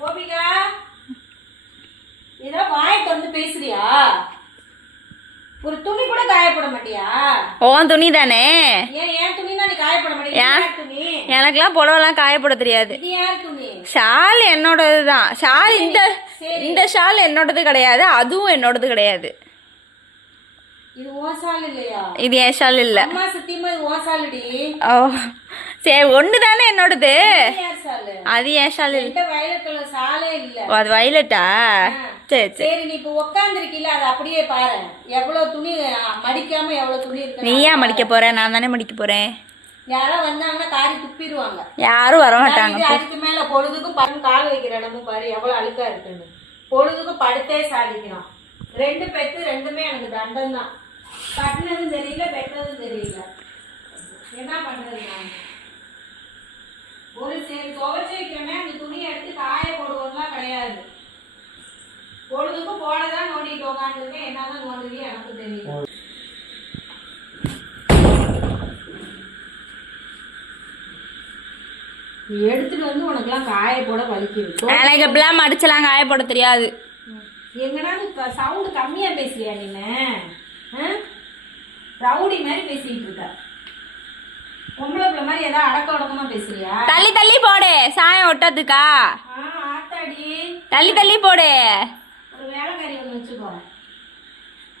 கோபிகா? ஏதோ வாயை திறந்து பேசுறியா? ஒரு துணி கூட காயப்பட மாட்டியா? உன் துணி தானே? ஏன் ஏன் துணினா நீ காயப்பட மாட்டியா? துணி? எனக்கெல்லாம் புடவைலாம் காயப்பட தெரியாது. துணி? ஷால் என்னோடது தான். ஷால் இந்த இந்த ஷால் என்னோடது கிடையாது. அதுவும் என்னோடது கிடையாது. இது ஓசால் இல்லையா? இது என் ஷால் இல்ல. அம்மா சத்தியமா இது ஓசாலுடி ஓ. சரி ஒன்று தானே என்னோடது? அது என் ஷால்? இல்ல. அது வயலட்டா சரி சரி. நீ இப்ப உட்காந்துருக்கீல அதை அப்படியே பாரு. எவ்வளவு துணி மடிக்காம எவ்வளவு துணி இருக்கு நீ ஏன் மடிக்க போற? நான் தானே மடிக்க போறேன். யாரோ வந்தாங்கன்னா காரி துப்பிடுவாங்க. யாரும் வர மாட்டாங்க அதுக்கு மேல பொழுதுக்கும் படம் கால் வைக்கிற இடமும் பாரு எவ்வளவு அழுக்கா இருக்குன்னு. பொழுதுக்கும் படுத்தே சாதிக்கணும். ரெண்டு பெத்து ரெண்டுமே எனக்கு தண்டம் தான் கட்டினதும் தெரியல பெற்றதும் தெரியல. என்ன பண்றது நான்? ஒரு சரி துவைச்சு வைக்கிறோமே அந்த துணியை எடுத்து காய போடுவோம்லாம் கிடையாது. பொழுதுக்கும் போடதான் நோண்டிட்டு உட்காந்துருக்கேன் என்னதான் நோண்டுது எனக்கு தெரியல. நீ எடுத்துட்டு வந்து உனக்கெல்லாம் காய போட வலிக்குது. எனக்கு இப்படிலாம் மடிச்செல்லாம் காயப்பட தெரியாது. எங்கடா சவுண்ட் கம்மியா பேசுறியா ஆ? ரவுடி மாதிரி பேசிட்டு இருக்க. பொம்பளை பிள்ளை மாதிரி ஏதாவது அடக்க உடக்கமா பேசுறியா? தள்ளி தள்ளி போடு. சாயம் ஒட்டதுக்கா. ஆத்தாடி. தள்ளி தள்ளி போடு. ஒரு வேலைக்காரி ஒன்று வச்சுக்கோ.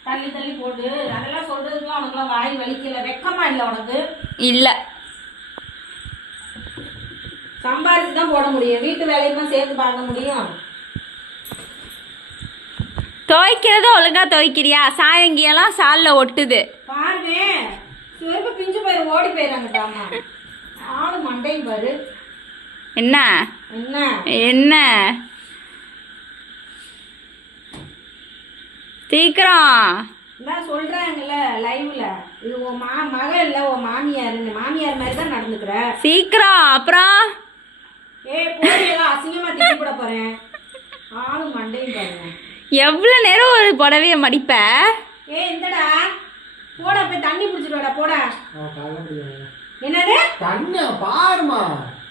தள்ளி தள்ளி போட்டு அதெல்லாம் சொல்றதுக்குலாம் உனக்குலாம் வாய் வலிக்கல. வெக்கமா இல்லை உனக்கு? இல்ல. சம்பாதிச்சு தான் போட முடியும். வீட்டு வேலையுமா சேர்த்து பார்க்க முடியும்? துவைக்கிறது ஒழுங்கா துவைக்கிறியா? சாயங்கியெல்லாம் சால்ல ஒட்டுது. பிஞ்சு போயிரு ஓடி போயிறாங்க தாமா ஆளு மண்டையும் பாரு. என்ன? என்ன? என்ன? சீக்கிரம். நான் சொல்றாங்கல்ல லைவ்ல இது உன் மா மக இல்ல உன் மாமியாருன்னு மாமியார் மாதிரி தான் நடந்துக்கிற. சீக்கிரம். அப்புறம்? ஏய் ஏதோ அசிங்கமா திட்டி போட போறேன். ஆளு மண்டையும் பாருங்க. எவ்வளவு நேரம் ஒரு புடவைய மடிப்ப? ஏய் இந்தடா. போடா போய் தண்ணி பிடிச்சிட்டு வாடா போடா. என்னது? தண்ணி பாருமா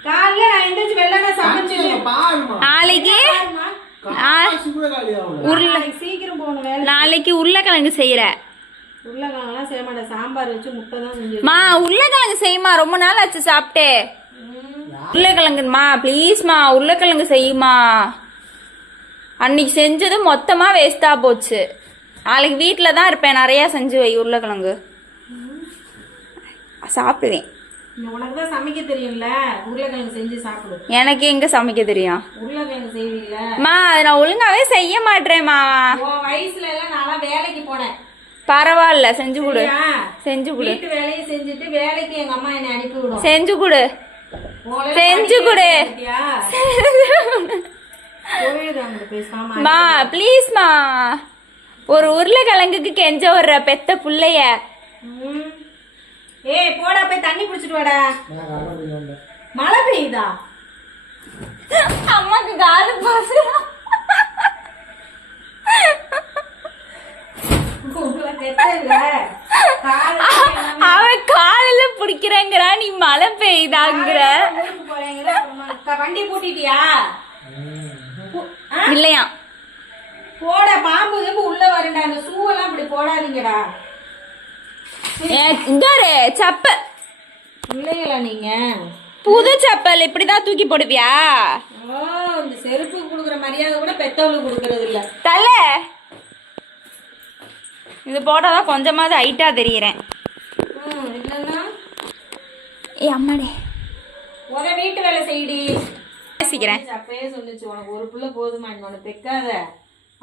காலைல நான் எந்திரிச்சு வெள்ளன சமைச்சு பாருமா நாளைக்கு உருளை நாளைக்கு சீக்கிரம் போகணும் வேலை நாளைக்கு உருளைக்கிழங்கு செய்யற. உருளைக்கிழங்கெல்லாம் செய்ய மாட்டேன். சாம்பார் வச்சு முட்டை தான் செஞ்சு மா உருளைக்கிழங்கு செய்யுமா? ரொம்ப நாள் ஆச்சு சாப்பிட்டு. உருளைக்கிழங்குமா? ப்ளீஸ்மா உருளைக்கிழங்கு செய்யுமா? அன்னைக்கு செஞ்சது மொத்தமா வேஸ்டா போச்சு. நாளைக்கு வீட்டில் தான் இருப்பேன். நிறைய செஞ்சு வை உருளைக்கிழங்கு. சாப்பிடுவேன். உனக்கு தான் சமைக்க தெரியும்ல? உருளைக்கிழங்கு செஞ்சு சாப்பிடு. எனக்கு எங்க சமைக்க தெரியும்? உருளைக்கிழங்கு செய்வீல்ல? மா அதை நான் ஒழுங்காவே செய்ய மாட்டேறேம்மா உன் வயசுல எல்லாம் நான்லாம் வேலைக்கு போனேன். பரவாயில்ல செஞ்சு கொடு? செஞ்சு கொடு. வீட்டு வேலையை செஞ்சுட்டு வேலைக்கு எங்க அம்மா என்னை அனுப்பி விடும். செஞ்சு கொடு. செஞ்சு கொடு. மா ப்ளீஸ்மா ஒரு உருளைக்கிழங்குக்கு கெஞ்ச விடுற பெத்த புள்ளைய. ம். ஏய் போடா போய் தண்ணி பிடிச்சிட்டு வாடா. மழை பெய்யுதா? அம்மாக்கு காது பாசு. உங்களை பெத்தல காலையில அவ காலையில பிடிக்கிறேங்கிறா நீ மழை பெய்யுதாங்கிற. வண்டி பூட்டிட்டியா? இல்லையா போட பாம்பு கீம்பு உள்ள வரண்டா அந்த ஷூவெல்லாம் இப்படி போடாதீங்கடா. ஒரு செப்பல் இல்லைங்களா நீங்க? புது செப்பல் இப்படிதான் தூக்கி போடுவியா? ஓ இந்த செருப்புக்கு கொடுக்குற மரியாதை கூட பெத்தவளுக்கு கொடுக்கறது இல்ல தள்ள இது போட்டாதான் கொஞ்சமாவது ஹைட்டா தெரியுறேன். ம் இல்லைன்னா ஏ அம்மாடி. முத வீட்டு வேலை செய்டி. பேசிக்கிறேன். அப்பயே சொல்லுச்சு உனக்கு ஒரு புள்ள போதுமா இன்னொன்னு பெக்காத.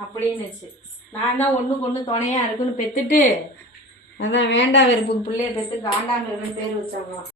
அப்படின்னுச்சு. நான் தான் ஒன்றுக்கு ஒன்று துணையாக இருக்குன்னு பெற்றுட்டு அதான் வேண்டாம் வெறுப்புக்கு பிள்ளைய பெற்று காண்டான்னு இருக்குன்னு பேர் வச்சாங்களாம்.